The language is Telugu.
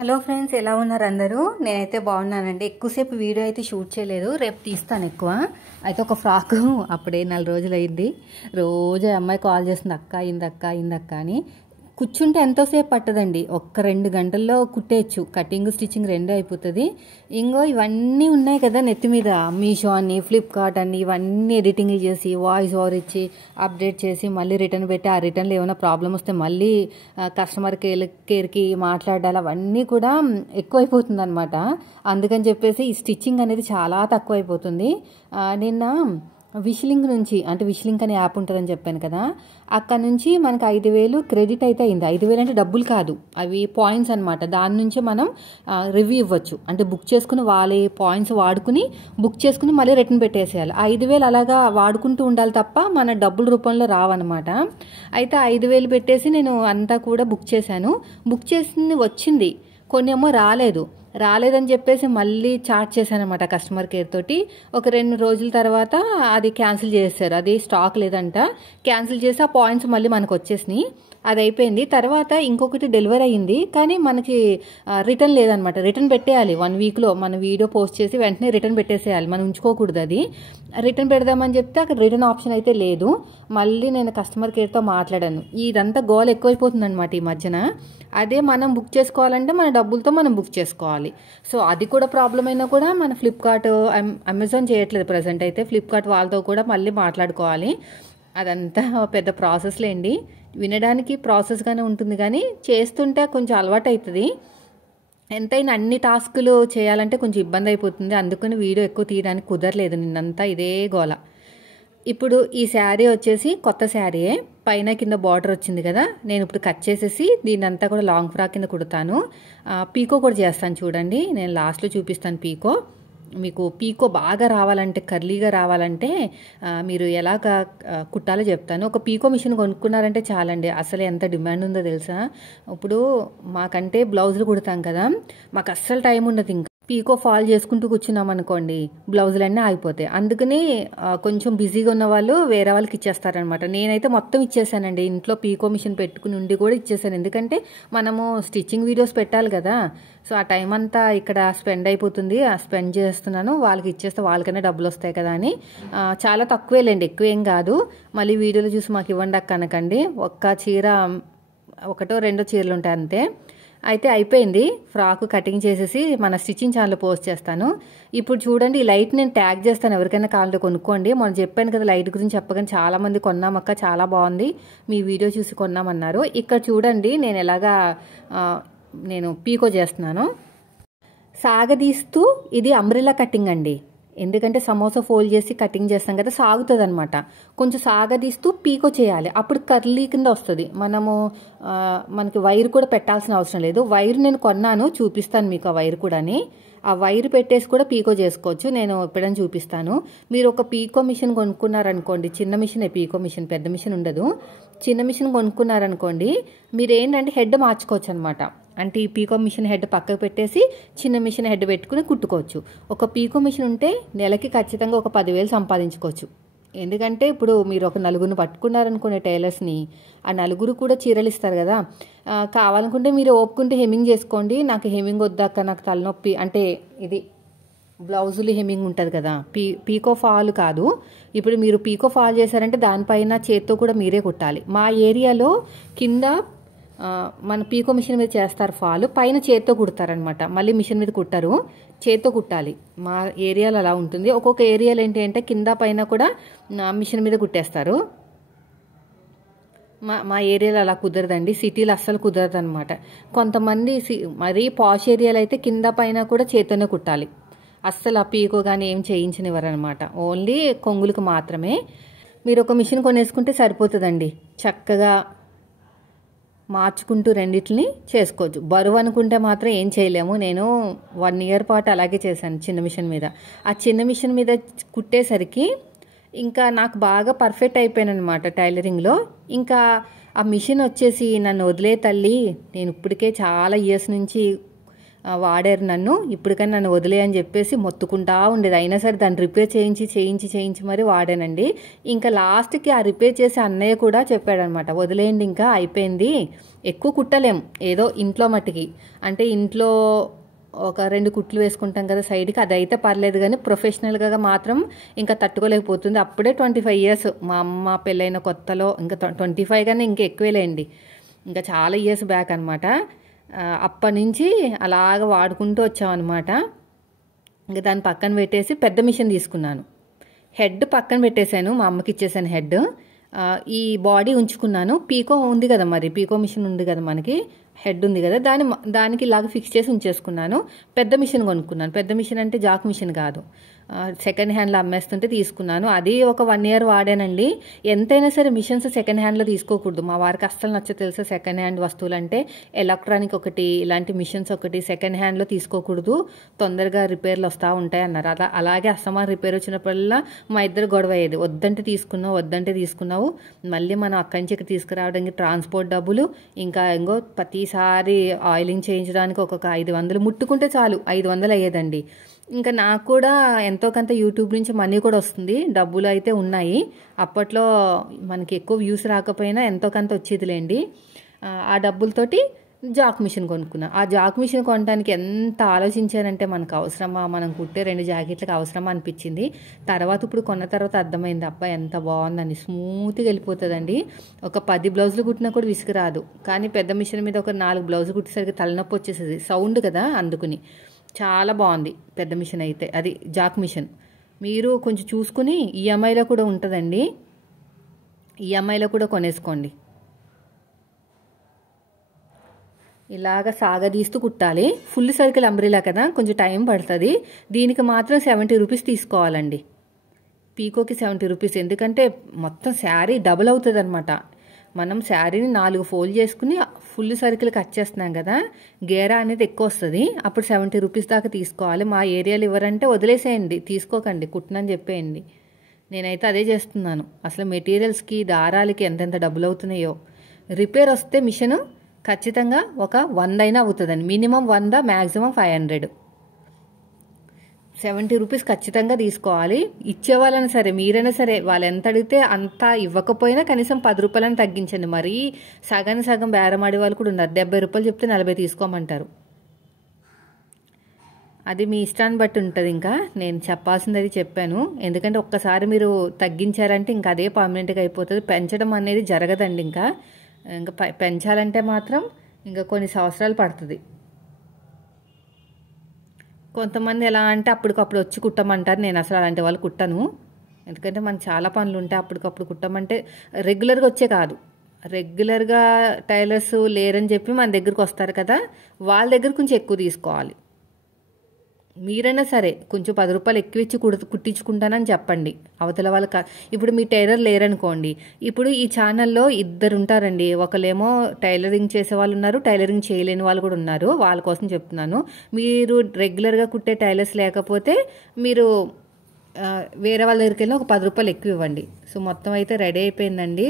హలో ఫ్రెండ్స్, ఎలా ఉన్నారు అందరూ? నేనైతే బాగున్నానండి. ఎక్కువసేపు వీడియో అయితే షూట్ చేయలేదు, రేపు తీస్తాను ఎక్కువ. అయితే ఒక ఫ్రాక్ అప్పుడే 4 రోజులు అయింది. రోజు అమ్మాయి కాల్ చేస్తుంది, అక్క అయిందక్క అయిందక్క అని. కూర్చుంటే ఎంతోసేపు పట్టదండి, 1-2 గంటల్లో కుట్టేయచ్చు. కటింగ్ స్టిచ్చింగ్ రెండే అయిపోతుంది. ఇంకో ఇవన్నీ ఉన్నాయి కదా నెత్తి మీద, మీషో అని ఫ్లిప్కార్ట్ అని, ఇవన్నీ ఎడిటింగ్ చేసి వాయిస్ ఓవర్ ఇచ్చి అప్డేట్ చేసి మళ్ళీ రిటర్న్ పెట్టి, ఆ రిటర్న్లో ఏమైనా ప్రాబ్లం వస్తే మళ్ళీ కస్టమర్ కేర్కి మాట్లాడాలి. అవన్నీ కూడా ఎక్కువైపోతుంది అనమాట. అందుకని చెప్పేసి ఈ స్టిచ్చింగ్ అనేది చాలా తక్కువ అయిపోతుంది. నిన్న విష్లింక్ నుంచి, అంటే విష్లింక్ అనే యాప్ ఉంటుందని చెప్పాను కదా, అక్కడ నుంచి మనకి 5,000 క్రెడిట్ అయితే అయింది. 5,000 అంటే డబ్బులు కాదు, అవి పాయింట్స్ అనమాట. దాని నుంచి మనం రివ్యూ ఇవ్వచ్చు. అంటే బుక్ చేసుకుని వాళ్ళ పాయింట్స్ వాడుకుని బుక్ చేసుకుని మళ్ళీ రిటర్న్ పెట్టేసేయాలి. 5,000 అలాగా వాడుకుంటూ ఉండాలి తప్ప మన డబ్బుల రూపంలో రావన్నమాట. అయితే 5,000 పెట్టేసి నేను అంతా కూడా బుక్ చేశాను. బుక్ చేసింది వచ్చింది, కొన్ని ఏమో రాలేదని చెప్పేసి మళ్ళీ చాట్ చేశాను అనమాట కస్టమర్ కేర్ తోటి. ఒక 2 రోజుల తర్వాత అది క్యాన్సిల్ చేశారు. అది స్టాక్ లేదంట, క్యాన్సిల్ చేసి ఆ పాయింట్స్ మళ్ళీ మనకు వచ్చేసినాయి. అది అయిపోయింది. తర్వాత ఇంకొకటి డెలివరీ అయ్యింది, కానీ మనకి రిటర్న్ లేదనమాట. రిటర్న్ పెట్టేయాలి 1 వీక్లో. మన వీడియో పోస్ట్ చేసి వెంటనే రిటర్న్ పెట్టేసేయాలి, మనం ఉంచుకోకూడదు. అది రిటర్న్ పెడదామని చెప్తే అక్కడ రిటర్న్ ఆప్షన్ అయితే లేదు. మళ్ళీ నేను కస్టమర్ కేర్తో మాట్లాడాను. ఇదంతా గోల్ ఎక్కువైపోతుంది అనమాట ఈ మధ్యన. అదే మనం బుక్ చేసుకోవాలంటే మన డబ్బులతో మనం బుక్ చేసుకోవాలి. సో అది కూడా ప్రాబ్లం అయినా కూడా మన ఫ్లిప్కార్ట్, అమెజాన్ చేయట్లేదు ప్రజెంట్ అయితే. ఫ్లిప్కార్ట్ వాళ్ళతో కూడా మళ్ళీ మాట్లాడుకోవాలి. అదంతా పెద్ద ప్రాసెస్లేండి. వినడానికి ప్రాసెస్గానే ఉంటుంది, కానీ చేస్తుంటే కొంచెం అలవాటు అవుతుంది. ఎంతైనా అన్ని టాస్కులు చేయాలంటే కొంచెం ఇబ్బంది అయిపోతుంది. అందుకని వీడియో ఎక్కువ తీయడానికి కుదరలేదు. నిన్నంతా ఇదే గోల. ఇప్పుడు ఈ శారీ వచ్చేసి కొత్త శారీయే, పైన కింద బార్డర్ వచ్చింది కదా. నేను ఇప్పుడు కట్ చేసేసి దీన్ని అంతా కూడా లాంగ్ ఫ్రాక్ కింద కుడతాను. పీకో కూడా చేస్తాను చూడండి, నేను లాస్ట్లో చూపిస్తాను పీకో. మీకు పీకో బాగా రావాలంటే, కర్లీగా రావాలంటే మీరు ఎలాగ కుట్టాలో చెప్తాను. ఒక పీకో మిషన్ కొనుక్కున్నారంటే చాలండి. అసలు ఎంత డిమాండ్ ఉందో తెలుసా. ఇప్పుడు మాకంటే బ్లౌజులు కుడతాం కదా, మాకు అస్సలు టైం ఉండదు. ఇంకా పీకో ఫాల్ చేసుకుంటూ కూర్చున్నాం అనుకోండి, బ్లౌజులన్నీ ఆగిపోతాయి. అందుకని కొంచెం బిజీగా ఉన్న వాళ్ళు వేరే వాళ్ళకి ఇచ్చేస్తారనమాట. నేనైతే మొత్తం ఇచ్చేసానండి. ఇంట్లో పీకో మిషన్ పెట్టుకుని ఉండి కూడా ఇచ్చేసాను. ఎందుకంటే మనము స్టిచ్చింగ్ వీడియోస్ పెట్టాలి కదా. సో ఆ టైం అంతా ఇక్కడ స్పెండ్ అయిపోతుంది. స్పెండ్ చేస్తున్నాను, వాళ్ళకి ఇచ్చేస్తే వాళ్ళకైనా డబ్బులు వస్తాయి కదా అని. చాలా తక్కువేలేండి, ఎక్కువేం కాదు. మళ్ళీ వీడియోలో చూసి మాకు ఇవ్వండి అక్క అనకండి. ఒక్క చీర, 1-2 చీరలు ఉంటాయి అంతే. అయితే అయిపోయింది. ఫ్రాక్ కటింగ్ చేసేసి మన స్టిచ్చింగ్ ఛానల్లో పోస్ట్ చేస్తాను. ఇప్పుడు చూడండి, ఈ లైట్ నేను ట్యాగ్ చేస్తాను, ఎవరికైనా కావాలంటే కొనుక్కోండి. మొన్న చెప్పాను కదా లైట్ గురించి చెప్పగానే చాలామంది కొన్నామక్క, చాలా బాగుంది, మీ వీడియో చూసి కొన్నామన్నారు. ఇక్కడ చూడండి నేను ఎలాగా నేను పీకో చేస్తున్నాను. సాగదీస్తూ, ఇది అంబ్రెల్లా కటింగ్ అండి. ఎందుకంటే సమోసా ఫోల్డ్ చేసి కటింగ్ చేస్తాం కదా, సాగుతుంది అనమాట. కొంచెం సాగదీస్తూ పీకో చేయాలి, అప్పుడు కర్లీ కింద వస్తుంది. మనకి వైర్ కూడా పెట్టాల్సిన అవసరం లేదు. వైర్ నేను కొన్నాను, చూపిస్తాను మీకు ఆ వైర్ కూడాని. ఆ వైర్ పెట్టేసి కూడా పీకో చేసుకోవచ్చు, నేను ఎప్పుడైనా చూపిస్తాను. మీరు ఒక పీకో మిషన్ కొనుక్కున్నారనుకోండి, చిన్న మిషన్, పీకో మిషన్, పెద్ద మిషన్ ఉండదు. చిన్న మిషన్ కొనుక్కున్నారనుకోండి, మీరు ఏంటంటే హెడ్ మార్చుకోవచ్చు అనమాట. అంటే ఈ పీకో మిషన్ హెడ్ పక్కకు పెట్టేసి చిన్న మిషన్ హెడ్ పెట్టుకుని కుట్టుకోవచ్చు. ఒక పీకో మిషన్ ఉంటే నెలకి ఖచ్చితంగా ఒక 10,000 సంపాదించుకోవచ్చు. ఎందుకంటే ఇప్పుడు మీరు ఒక 4 పట్టుకున్నారనుకునే టైలర్స్ని, ఆ 4 కూడా చీరలు ఇస్తారు కదా. కావాలనుకుంటే మీరు ఓపుకుంటే హెమ్మింగ్ చేసుకోండి. నాకు హెమ్మింగ్ వద్దాక, నాకు తలనొప్పి, అంటే ఇది బ్లౌజులు హెమ్మింగ్ ఉంటుంది కదా, పీకో ఫాల్ కాదు. ఇప్పుడు మీరు పీకో ఫాల్ చేశారంటే దానిపైన చేత్తో కూడా మీరే కుట్టాలి. మా ఏరియాలో కింద మన పీకో మిషన్ మీద చేస్తారు ఫాల్, పైన చేత్తో కుడతారనమాట. మళ్ళీ మిషన్ మీద కుట్టరు, చేత్తో కుట్టాలి. మా ఏరియాలో అలా ఉంటుంది. ఒక్కొక్క ఏరియాలో ఏంటి అంటే కింద పైన కూడా మిషన్ మీద కుట్టేస్తారు. మా ఏరియాలో అలా కుదరదండి, సిటీలో అస్సలు కుదరదు అనమాట. కొంతమంది మరీ పాష్ ఏరియాలో అయితే కింద పైన కూడా చేత్తోనే కుట్టాలి. అస్సలు ఆ పీకో కానీ ఏం చేయించనివ్వరు అనమాట, ఓన్లీ కొంగులకు మాత్రమే. మీరు ఒక మిషన్ కొనేసుకుంటే సరిపోతుందండి, చక్కగా మార్చుకుంటూ రెండింటిని చేసుకోవచ్చు. బరువు అనుకుంటే మాత్రం ఏం చేయలేము. నేను 1 ఇయర్ పాటు అలాగే చేశాను చిన్న మిషన్ మీద. ఆ చిన్న మిషన్ మీద కుట్టేసరికి ఇంకా నాకు బాగా పర్ఫెక్ట్ అయిపోయాను అనమాట టైలరింగ్లో. ఇంకా ఆ మిషన్ వచ్చేసి నన్ను వదిలే తల్లి, నేను ఇప్పటికే చాలా ఇయర్స్ నుంచి వాడారు నన్ను, ఇప్పటికైనా నన్ను వదిలే అని చెప్పేసి మొత్తుకుంటా ఉండేది. అయినా సరే దాన్ని రిపేర్ చేయించి మరీ వాడానండి. ఇంకా లాస్ట్కి ఆ రిపేర్ చేసే అన్నయ్య కూడా చెప్పాడనమాట, వదిలేయండి ఇంకా అయిపోయింది, ఎక్కువ కుట్టలేం, ఏదో ఇంట్లో మట్టికి, అంటే ఇంట్లో ఒక 2 కుట్లు వేసుకుంటాం కదా సైడ్కి, అదైతే పర్లేదు, కానీ ప్రొఫెషనల్గా మాత్రం ఇంకా తట్టుకోలేకపోతుంది. అప్పుడే 25 ఇయర్స్ మా అమ్మ పెళ్ళైన కొత్తలో, ఇంకా 25 కన్నా ఇంకా ఎక్కువేలేండి, ఇంకా చాలా ఇయర్స్ బ్యాక్ అనమాట. అప్పటి నుంచి అలాగ వాడుకుంటూ వచ్చామన్నమాట. ఇంకా దాన్ని పక్కన పెట్టేసి పెద్ద మిషన్ తీసుకున్నాను. హెడ్ పక్కన పెట్టేశాను, మా అమ్మకి ఇచ్చేసాను హెడ్. ఈ బాడీ ఉంచుకున్నాను. పీకో ఉంది కదా, మరి పీకో మిషన్ ఉంది కదా మనకి, హెడ్ ఉంది కదా, దానికి ఇలాగ ఫిక్స్ చేసి ఉంచేసుకున్నాను. పెద్ద మిషన్ కొనుక్కున్నాను. పెద్ద మిషన్ అంటే జాక్ మిషన్ కాదు, సెకండ్ హ్యాండ్లో అమ్మేస్తుంటే తీసుకున్నాను. అది ఒక 1 ఇయర్ వాడానండి. ఎంతైనా సరే మిషన్స్ సెకండ్ హ్యాండ్లో తీసుకోకూడదు. మా వారికి అస్సలు నచ్చ తెలుసా సెకండ్ హ్యాండ్ వస్తువులు అంటే. ఎలక్ట్రానిక్ ఒకటి, ఇలాంటి మిషన్స్ ఒకటి సెకండ్ హ్యాండ్లో తీసుకోకూడదు, తొందరగా రిపేర్లు వస్తూ ఉంటాయి అన్నారు. అలాగే అస్తమాన రిపేర్ వచ్చినప్పుడల్లా మా ఇద్దరు గొడవ అయ్యేది, వద్దంటే తీసుకున్నావు, మళ్ళీ మనం అక్కడి నుంచి ఇక్కడ తీసుకురావడానికి ట్రాన్స్పోర్ట్ డబ్బులు, ఇంకా ప్రతిసారి ఆయిలింగ్ చేయించడానికి ఒక 500, ముట్టుకుంటే చాలు 500 అయ్యేదండి. ఇంకా నాకు కూడా ఎంతో కొంత యూట్యూబ్ నుంచి మనీ కూడా వస్తుంది, డబ్బులు అయితే ఉన్నాయి. అప్పట్లో మనకి ఎక్కువ వ్యూస్ రాకపోయినా ఎంతో కొంత వచ్చేదిలేండి. ఆ డబ్బులతోటి జాక్ మిషన్ కొనుక్కున్నా. ఆ జాక్ మిషన్ కొనడానికి ఎంత ఆలోచించానంటే, మనకు అవసరమా, మనం కుట్టే 2 జాకెట్లకు అవసరమా అనిపించింది. తర్వాత ఇప్పుడు కొన్న తర్వాత అర్థమైంది, అబ్బా ఎంత బాగుందని, స్మూత్గా వెళ్ళిపోతుందండి. ఒక 10 బ్లౌజులు కుట్టినా కూడా విసుగురాదు. కానీ పెద్ద మిషన్ మీద ఒక 4 బ్లౌజులు కుట్టేసరికి తలనొప్పి వచ్చేసేది, సౌండ్ కదా, అందుకుని. చాలా బాగుంది పెద్ద మిషన్ అయితే, అది జాక్ మిషన్. మీరు కొంచెం చూసుకుని ఈఎంఐలో కూడా ఉంటుందండి, ఈఎంఐలో కూడా కొనేసుకోండి. ఇలాగ సాగదీస్తూ కుట్టాలి. ఫుల్ సర్కిల్ అంబ్రిలా కదా, కొంచెం టైం పడుతుంది. దీనికి మాత్రం 70 రూపీస్ తీసుకోవాలండి, పీకోకి 70 రూపీస్. ఎందుకంటే మొత్తం శారీ డబుల్ అవుతుంది అనమాట. మనం శారీని 4 ఫోల్డ్ చేసుకుని ఫుల్ సర్కిల్ కట్ చేస్తున్నాం కదా, గేరా అనేది ఎక్కువ వస్తుంది. అప్పుడు 70 రూపీస్ దాకా తీసుకోవాలి. మా ఏరియాలో ఇవ్వరంటే వదిలేసేయండి, తీసుకోకండి, కుట్టనని చెప్పేయండి. నేనైతే అదే చేస్తున్నాను. అసలు మెటీరియల్స్కి, దారాలకి ఎంతెంత డబ్బులు అవుతున్నాయో. రిపేర్ వస్తే మిషన్ ఖచ్చితంగా ఒక 100 అయినా అవుతుందండి, మినిమం 100, మ్యాక్సిమం 500. 70 రూపీస్ ఖచ్చితంగా తీసుకోవాలి. ఇచ్చేవాళ్ళని సరే, మీరైనా సరే, వాళ్ళు ఎంత అడిగితే అంత ఇవ్వకపోయినా కనీసం 10 రూపాయలని తగ్గించండి. మరీ సగం బేరమాడే వాళ్ళు కూడా ఉన్నారు, 70 రూపాయలు చెప్తే 40 తీసుకోమంటారు. అది మీ ఇష్టాన్ని బట్టి ఉంటుంది. ఇంకా నేను చెప్పాల్సింది అది చెప్పాను. ఎందుకంటే ఒక్కసారి మీరు తగ్గించారంటే ఇంకా అదే పర్మనెంట్గా అయిపోతుంది. పెంచడం అనేది జరగదండి. ఇంకా పెంచాలంటే మాత్రం ఇంకా కొన్ని సంవత్సరాలు పడుతుంది. కొంతమంది ఎలా అంటే అప్పటికప్పుడు వచ్చి కుట్టమంటారు, నేను అసలు అలాంటి వాళ్ళు కుట్టను. ఎందుకంటే మనకు చాలా పనులు ఉంటాయి. అప్పటికప్పుడు కుట్టమంటే రెగ్యులర్గా వచ్చే కాదు, రెగ్యులర్గా టైలర్స్ లేరని చెప్పి మన దగ్గరికి వస్తారు కదా, వాళ్ళ దగ్గర కొంచెం ఎక్కువ తీసుకోవాలి. మీరైనా సరే కొంచెం 10 రూపాయలు ఎక్కువ ఇచ్చి కుట్టించుకుంటానని చెప్పండి అవతల వాళ్ళకి. ఇప్పుడు మీ టైలర్ లేరనుకోండి, ఇప్పుడు ఈ ఛానల్లో 2 ఉంటారండి. ఒకళ్ళేమో టైలరింగ్ చేసే వాళ్ళు ఉన్నారు, టైలరింగ్ చేయలేని వాళ్ళు కూడా ఉన్నారు. వాళ్ళ కోసం చెప్తున్నాను. మీరు రెగ్యులర్గా కుట్టే టైలర్స్ లేకపోతే మీరు వేరే వాళ్ళ దగ్గరికి వెళ్ళి ఒక 10 రూపాయలు ఎక్కువ ఇవ్వండి. సో మొత్తం అయితే రెడీ అయిపోయిందండి.